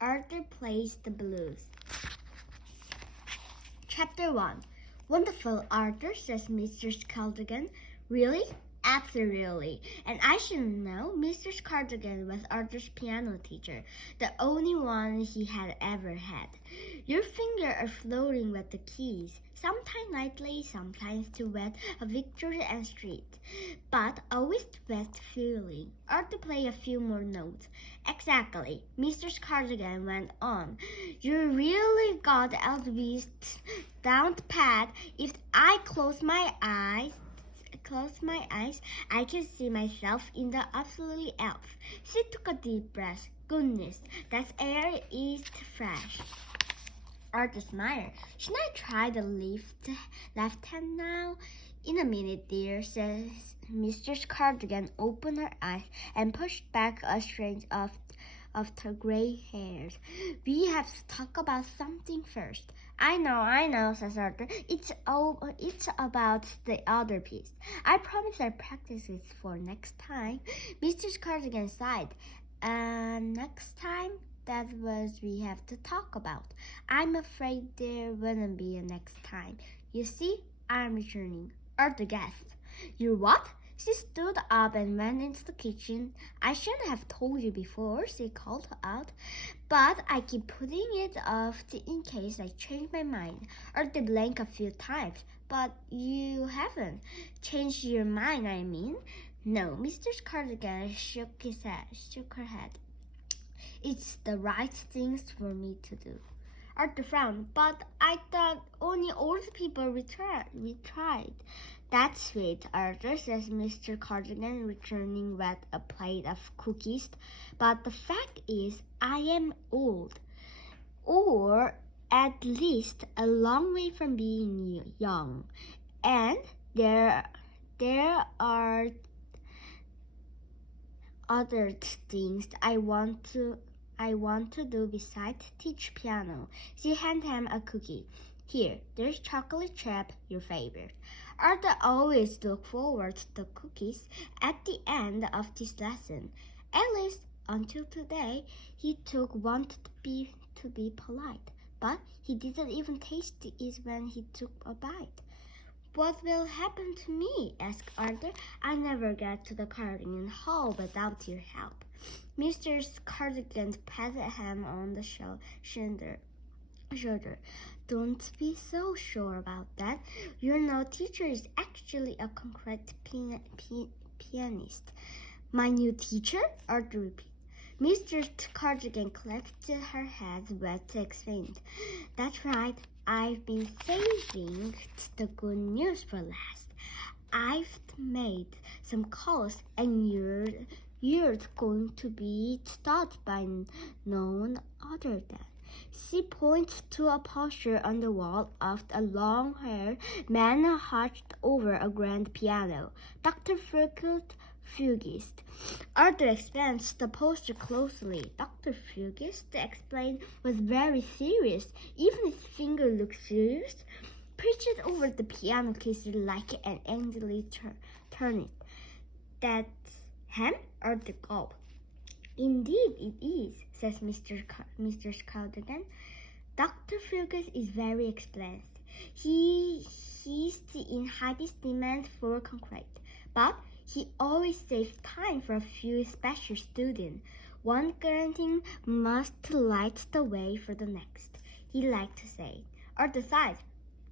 Arthur Plays the Blues. Chapter 1. Wonderful, Arthur, says Mr. Cardigan. Really? Absolutely. And I should know, Mr. Cardigan was Arthur's piano teacher, the only one he had ever had. Your fingers are floating with the keys, sometimes lightly, sometimes to wet a Victoria and Street, but always wet feeling. Arthur played a few more notes. Exactly, Mr. Cardigan went on. You really got Elvis down pat. If I close my eyes, I can see myself in the absolutely elf. She took a deep breath. Goodness, that air is fresh. Arthur smiled. Should I try the left hand now? In a minute, dear, says Mr. Cardigan, opened her eyes and pushed back a strand of her gray hairs. We have to talk about something first. I know, says Arthur. It's about the other piece. I promise I'll practice it for next time. Mr. Cardigan sighed. Next time? That was we have to talk about. I'm afraid there wouldn't be a next time. You see, I'm returning. Arthur gasped. You what? She stood up and went into the kitchen. I shouldn't have told you before, she called out. But I keep putting it off in case I change my mind. Arthur blinked a few times. But you haven't changed your mind, I mean. No, Mr. Cardigan shook her head. It's the right thing for me to do. Arthur frowned. But I thought only old people tried. That's sweet, Arthur, says Mr. Cardigan, returning with a plate of cookies. But the fact is, I am old. Or at least a long way from being young. And there are other things I want to do besides teach piano. She handed him a cookie. Here, there's chocolate chip, your favorite. Arthur always looked forward to the cookies at the end of this lesson. At least until today, he took one to be polite, but he didn't even taste it when he took a bite. What will happen to me? Asked Arthur. I never get to the Cardigan Hall without your help. Mr. Cardigan patted him on the shoulder. Don't be so sure about that. Your new teacher is actually a concrete pianist. My new teacher? Arthur repeated. Mr. Cardigan clapped her head with explained. That's right. I've been saving the good news for last. I've made some calls, and you're going to be taught by none other than. She pointed to a poster on the wall of a long-haired man hunched over a grand piano. Dr. Fugist. Arthur examined the poster closely. Dr. Fugist explained was very serious. Even his finger looked serious. Perched over the piano case like an angrily turnip. That's him? Arthur gulped. Indeed it is, says Mr. Cardigan. Dr. Fugist is very experienced. He's in highest demand for concrete, but he always saves time for a few special students. One guaranteeing must light the way for the next, he liked to say. Arthur sighed.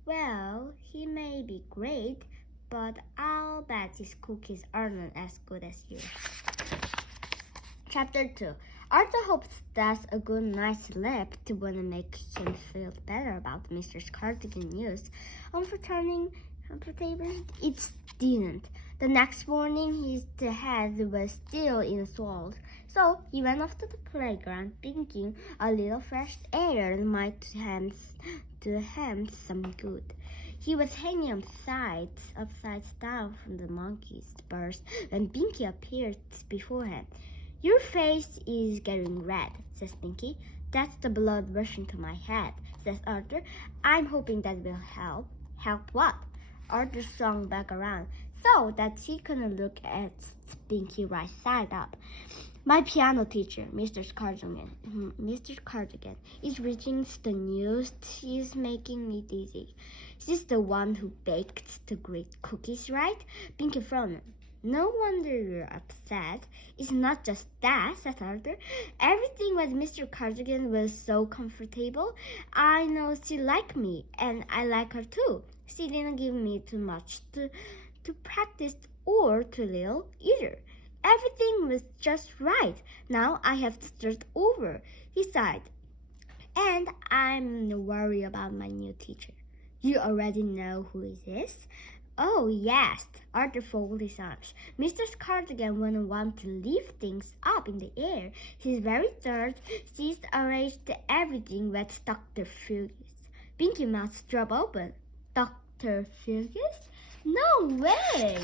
Well, he may be great, but I'll bet his cookies aren't as good as yours. Chapter 2. Arthur hopes that a good night's sleep will make him feel better about Mr. Cardigan's news. Unfortunately, it didn't. The next morning, his head was still in a swirl, so he went off to the playground, thinking a little fresh air might do him some good. He was hanging upside down from the monkey's burst when Binky appeared before him. Your face is getting red, says Binky. That's the blood rushing to my head, says Arthur. I'm hoping that will help. Help what? Arthur swung back around so that he couldn't look at Binky right side up. My piano teacher, Mr. Cardigan, is reading the news. She's making me dizzy. She's the one who baked the great cookies, right? Pinky frowned. No wonder you're upset. It's not just that, said Arthur. Everything with Mr. Cardigan was so comfortable. I know she liked me, and I like her too. She didn't give me too much to practice or too little either. Everything was just right. Now I have to start over, he sighed. And I'm worried about my new teacher. You already know who it is? Oh, yes, Arthur folded his arms. Mr. Cardigan wouldn't want to lift things up in the air. He's very third. She's arranged everything with Dr. Fergus. Pinky mouth dropped open. Dr. Fergus? No way!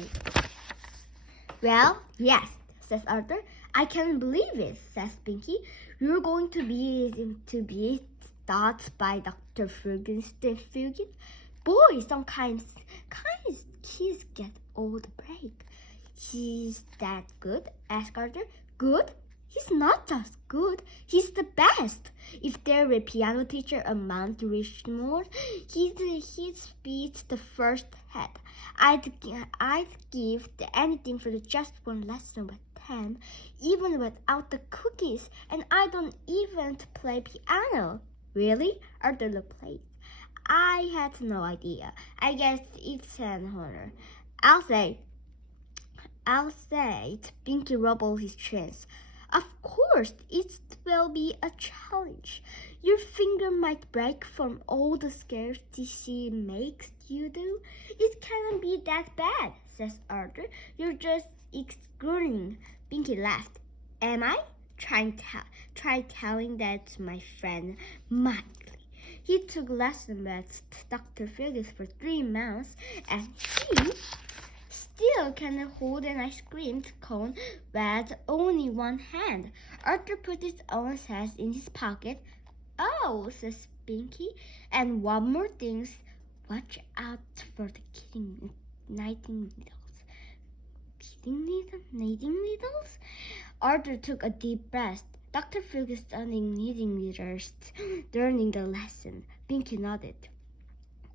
Well, yes, says Arthur. I can't believe it, says Pinky. You're going to be taught by Dr. Fergus. Boy, sometimes kids get all the break. He's that good? Asked Arthur. Good? He's not just good. He's the best. If there were a piano teacher on Mount Rushmore, he'd beat the first head. I'd give anything for just one lesson with him, even without the cookies. And I don't even play piano. Really? Arthur looked pleased. I had no idea. I guess it's an honor. I'll say it. Pinky rubbed his chins. Of course, it will be a challenge. Your finger might break from all the scares she makes you do. It can't be that bad, says Arthur. You're just excluding. Pinky laughed. Am I? Try telling that to my friend Mike. He took lessons with Dr. Fergus for 3 months, and he still can hold an ice cream cone with only one hand. Arthur put his own sass in his pocket. Oh, says Pinky, and one more thing, watch out for the knitting needles. Arthur took a deep breath. Dr. Fergus studying knitting needles during the lesson. Pinky nodded.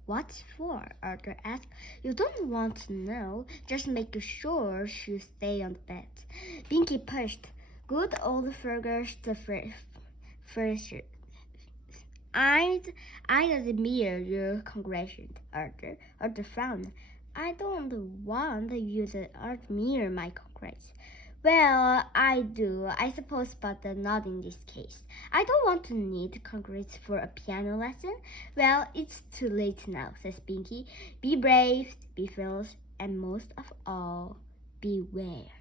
What's for? Arthur asked. You don't want to know. Just make sure you stay on the bed. Pinky pushed. Good old Fergus the first. I'd admire your congregation, Arthur. Arthur frowned. I don't want you to admire my congregation. Well, I do, I suppose, but not in this case. I don't want to need concrete for a piano lesson. Well, it's too late now, says Pinky. Be brave, be fearless, and most of all, beware.